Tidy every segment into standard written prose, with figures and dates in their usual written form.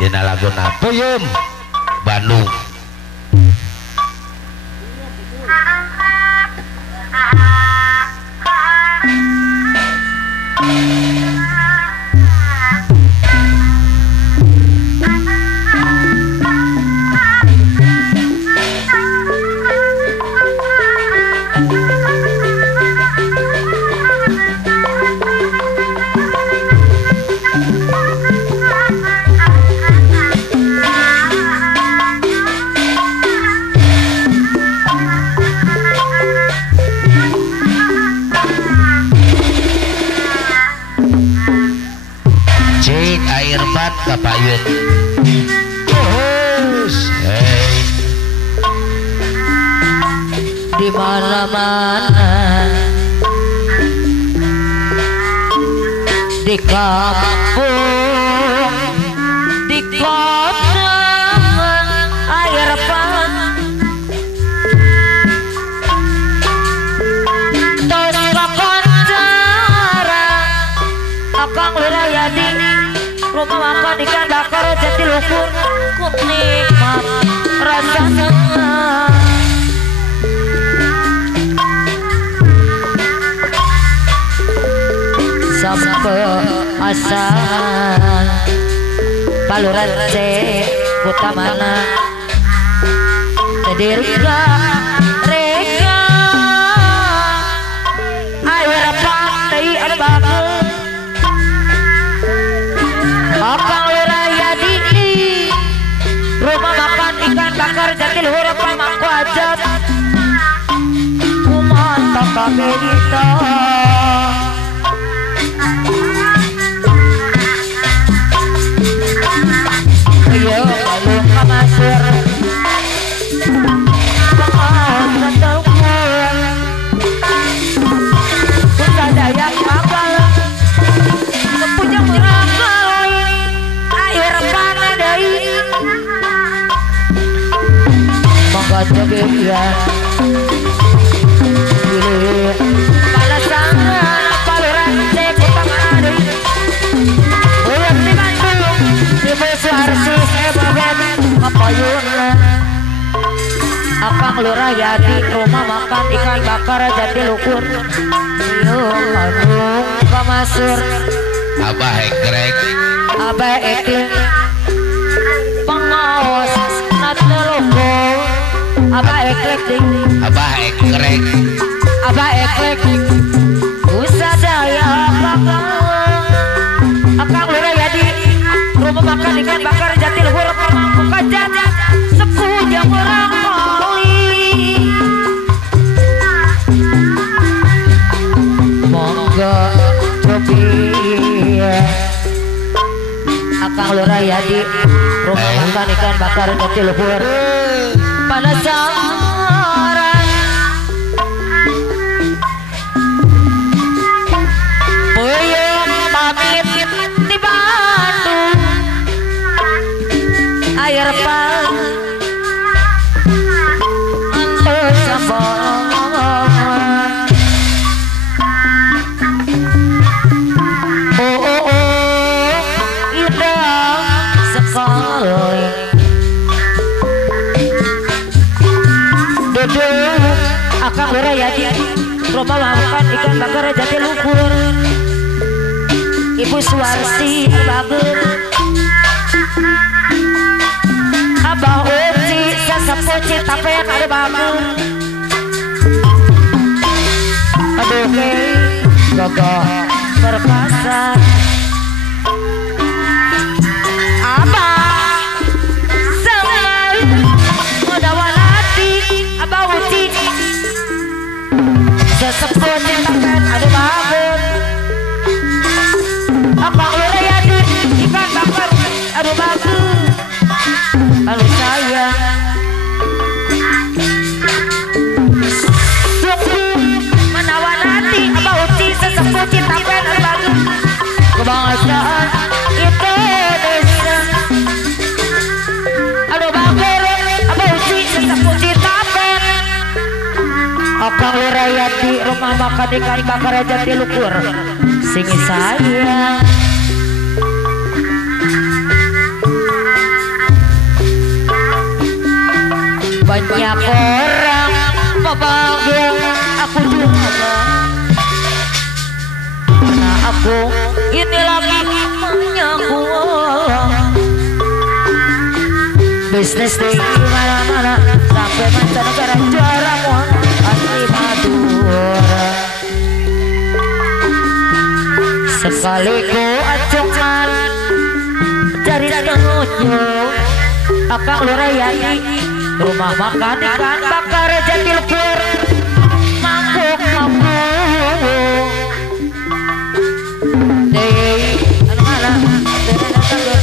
dina laguna Puyum Bandung. Kapayun hey. Di mana-mana di kampung di kota air pan tos kakoncara akang wirayadi rumah makan ikan bakar Jatiluhur nikmat rasanya sampai asal Baluran C Utamana Dirga Reka air pantai ada bagus akang wirayadi rumah makan ikan bakar Jatiluhur pamangku ajat kumantap kami kita ayo balung kamasur pangahon ketemu kusadaya kapal kepujang ragal air panadai monggo jogeyan pilih palasangan Baluran C Utamana Uyang di Bandung Ibu Suarsi Sebabat Kapayun akang lurayadi rumah makan ikan bakar Jatiluhur Uyung Bandung kamasur Abah Ekrek Abah Ekrek pengawas Jatiluhur Abah Ekrek Abah Ekrek Abah Ekrek usadaya akang lurayadi rumah makan ikan bakar Jatiluhur pamangku kajat sepujang orang kali monggo cobi akang lurayadi rumah makan ikan bakar Jatiluhur panasaran puyung pamit di Bandung air pan antus sambal oh indah sekali duduk akang wirayadi rumah makan ikan bakar Jatiluhur Ibu Suwarsi bagus Abah Uci sesepuh Citapen ada bagus aduh gagah perkasa Abah senang Modawalati Abah Uci sesepuh Citapen ada bagus akang wirayadi ikan bakar aduh bagus lalu saya menawan hati Abah Uci sesepuh Citapen aduh bagus kebangsaan Indonesia aduh bagus Abah Uci sesepuh Citapen akang wirayadi rumah makan ikan bakar Jatiluhur sing sayang banyak orang memanggil aku juga karena aku ini lagi menyaku bisnis di mana-mana sampai mancanegara juara asli Madura sekali ku acungan cari pengunjung akang lurayani rumah makan ikan bakar Jatiluhur mangkuk mangkuk deh anu mana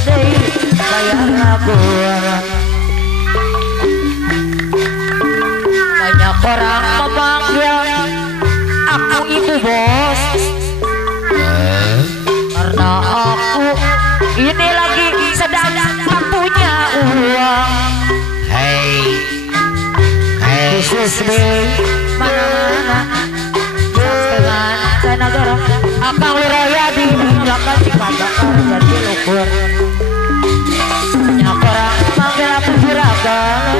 deh bayar lagu banyak orang memanggil aku ibu bos karena aku ini lagi sedang punya uang. Hey Bisnis di mana-mana dengan saya negara akang luraya di belakang di bakar Jatiluhur banyak orang manggil aku juragan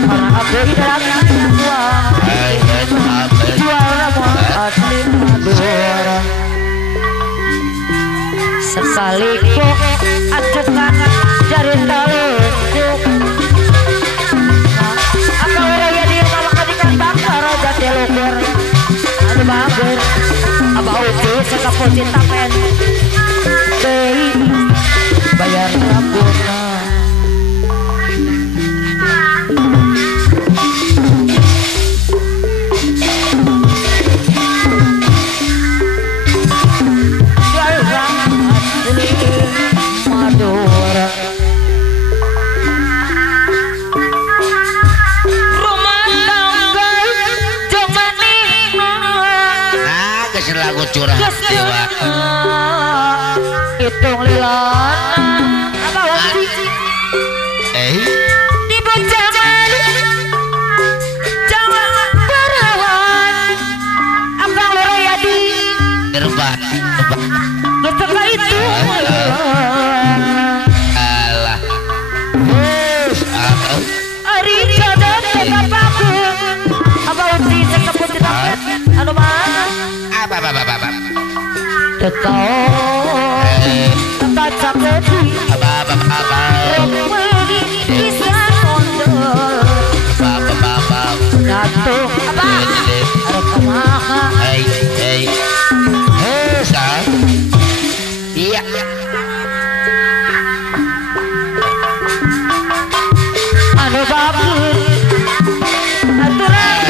karena aku ini lagi uang jual ramuan asli Madura sekali kok acukan dari telunjuk akang luraya di rumah makan ikan bakar Jatiluhur ada bager abah uji sekapu cinta pen deh bayar rabuna Madura rumah tangga jomani nah geus lagu curhat dewa hitung lilan apa wajib di benjangan jangan berawan akang luraya di derbat ketika itu alah hari jodoh bapakku apa uji sekapu cinta anu mana apa tetau tetap sakti apa rumeli bisa mondor jatuh apa harus kemana hey sa iya anu bagus aturan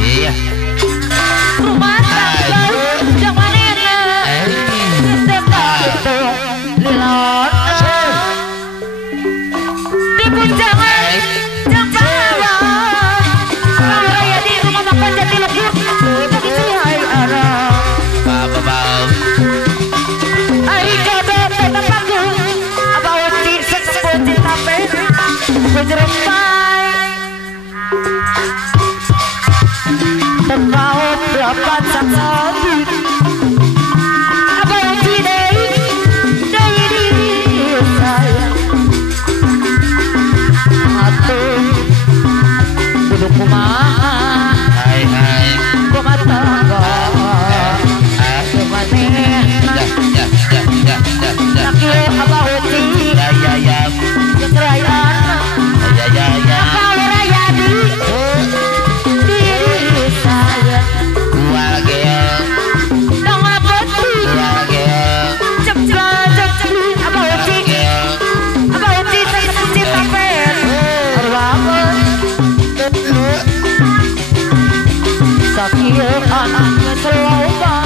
iya rumah tangga jangan enak tetap itu lilona di punjangan jam bawah raya di rumah makan Jatiluhur kita disiai arah hari jodoh tetap bagus abah uci sesepuh cinta pen kujerempai tekau dapat sakti abah uci deh diri saya atuh duduk kumaha hai rumah tangga laki abah uci keserayaan akang luraya di diri saya dong peti cepet abah uci sesepuh cinta pen banget sakit anaknya seloba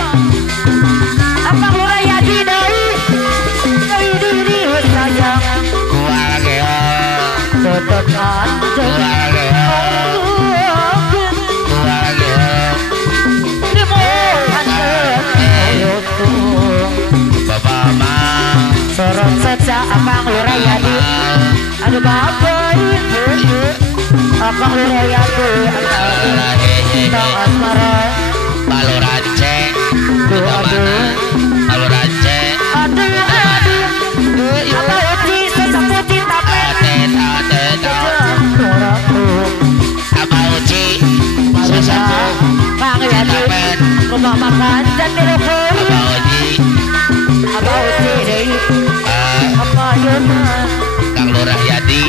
akang luraya di diri saya tetap aja sorot saja akang luraya di aduh bapak akang luraya di tong asmara Balorance Balorance aduh apa uji sesepuh cinta pen Rahyadi rumah makan Jatiluhur Abah Uci deui kapayeunan Kang Lurah Yadi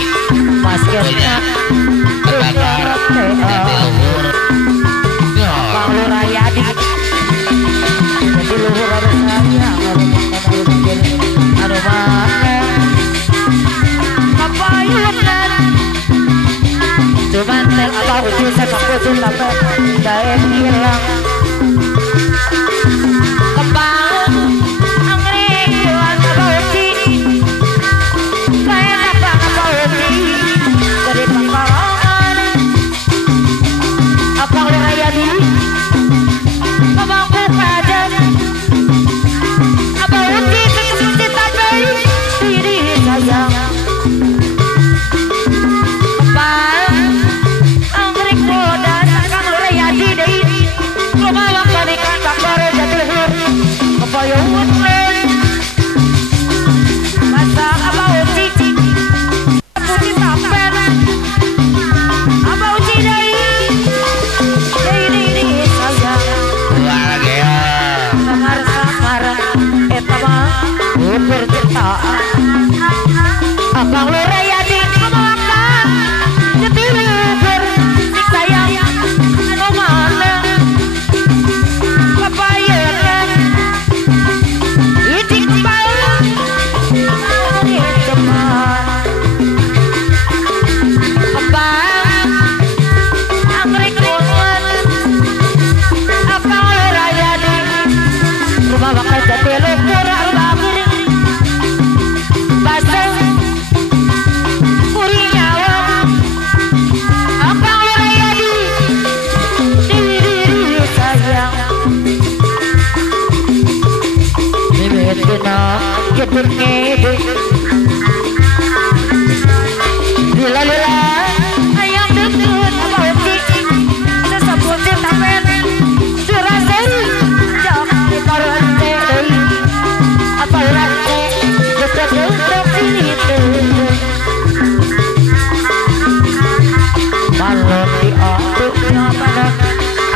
masketna terbakar Jatiluhur Kang Lurah Yadi Jatiluhur harus sayang anu makan kapayeunan cuman tel Abah Uci sakapucun sampai daek hilang kembang anggrek hilang Abah Uci kayak apa Abah Uci dari pangkalangan Abang Lurah Yadi memangku kajan Abah Uci sesuci tapi diri sayang masa Abah Uci Uci sampen Abah Uci deui sayang lagi ya samar eta mah percintaan Abang Lurah Yadi ngomongkan Jatiluhur sayang anu mana kapayeunan ijik bae teman Abang anggrek ulun Abang Lurah Yadi rumah makan Jatiluhur Arbangir baseng kuring nyawa Abang Lurah Yadi diri sayang Betena getur ngede lila ayam deket Abah Uci sesaputin tapen suraseri jangan dikarante deui Abah rante geter-geter itu malon diaduk nyamana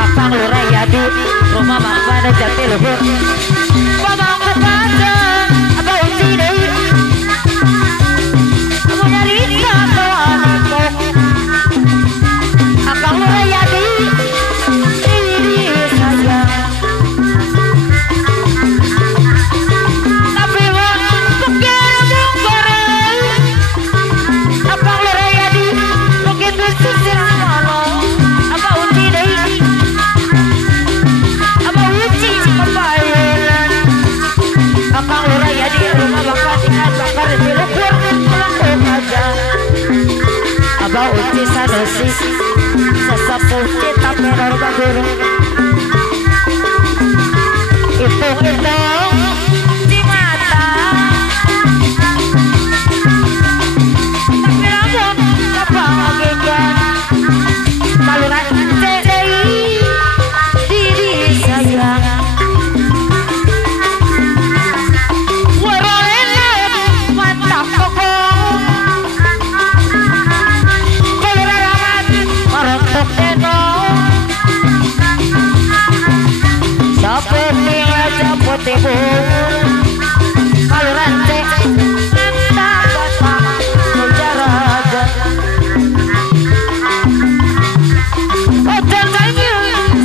Abang Lurah Yadi rumah makan Jatiluhur pamangku kajan Abah Uci deui aku nyarita kawanku Abang Lurah Yadi diri sayang tapi mah kekira bungkaren Abang Lurah Yadi begitu sisir malo Abah Uci deui Abah Uci kapayeunan Abang Lurah Yadi rumah makan ikan bakar Jatiluhur melengkung aja Abah Uci sadosi sesepuh cinta menor bagur hitung-hitung di mata tapi namun kebahagiaan Lurah deui diri sayang mantap kokong Lurah Rahmat marentok denong sapeting aja putih kalau rante entah batang menjaraga ojan kayu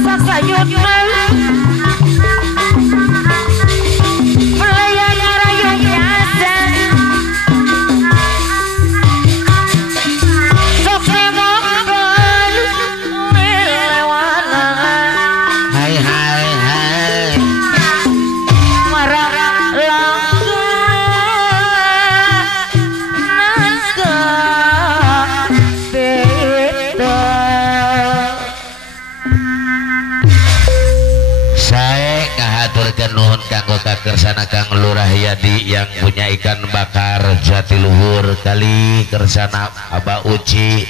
saksayut pelayan rayu biasa sok nengokkan melewana hai hai hai marah langka naska beda saya ngahaturkeun nuhun kanggo kakersana Kang Lurah Yadi yang punya ikan bakar Jatiluhur kali kersana Abah Uci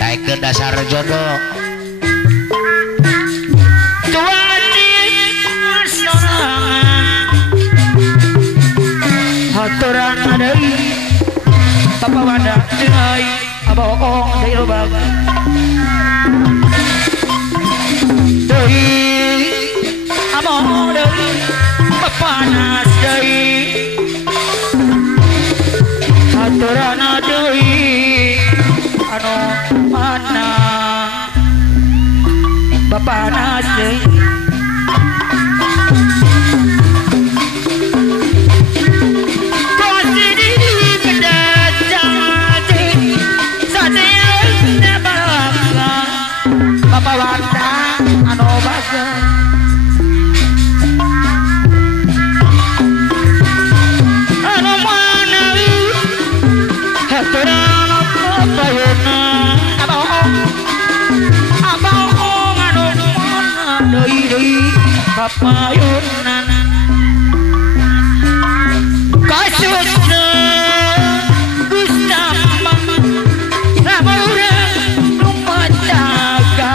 taikeun dasar jodoh haturan adai papa wada dengai abah ong dari lubang panas deui aturana deui anu mana panas deui kapayunan kasusna gustambang ramurang rumah tangga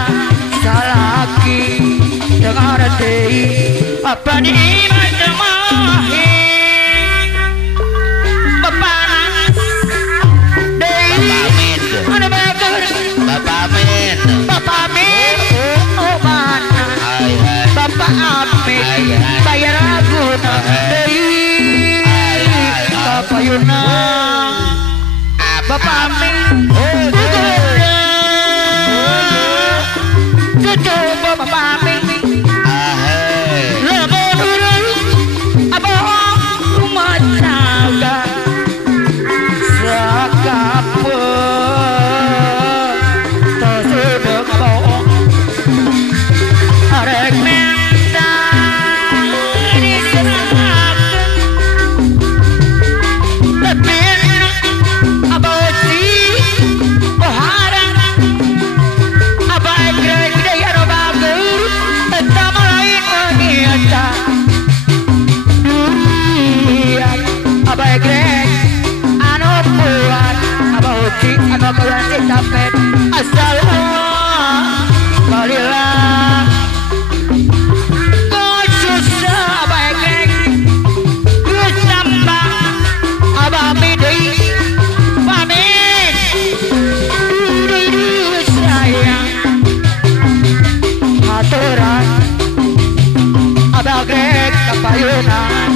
salaki dengar deui apa di matemahi bepanas deui anu bager Bapak Amin Bapak Amin oh mana Bapak Amin bayar aguna deui kapayuna Bapak Amin cucu Bapak Amin lemon urang abah rumah tangga sakape tasudeg bohong arek anu kawan ditapet asal balilah kau susah baik geus tambah abah deui pamit deui sayang aturan abah grek kapayunan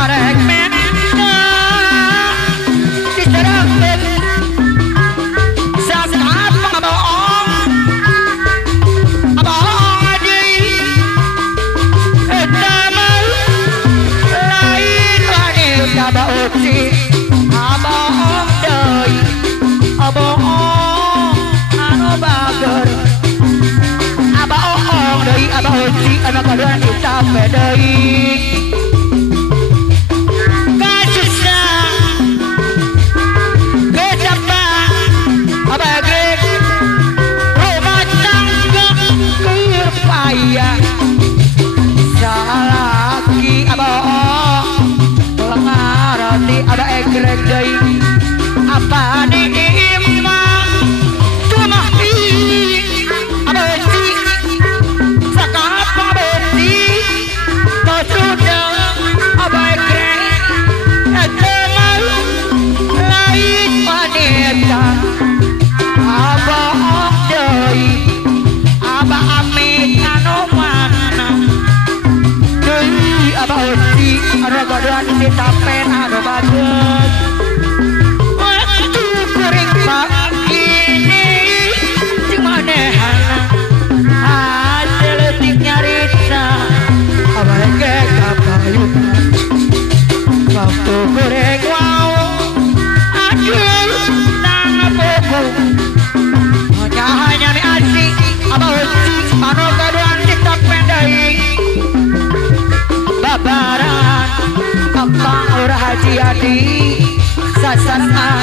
arek anak kaduan kita pedai kasusnya kecapa abah grek rumah tangga kerpaya salaki abah lengar hati abah grek deui apa di imah tumah di abah kaduan ditapen anu bagus waktu kuring pagi ini cing manehana hasil letik nyarita abah ge kapayuna waktu kuring wau aduh nang bogo hanya ni asik abah usik anu kaduan ditapen deui babaran Akang Urah Haji Adi sasaran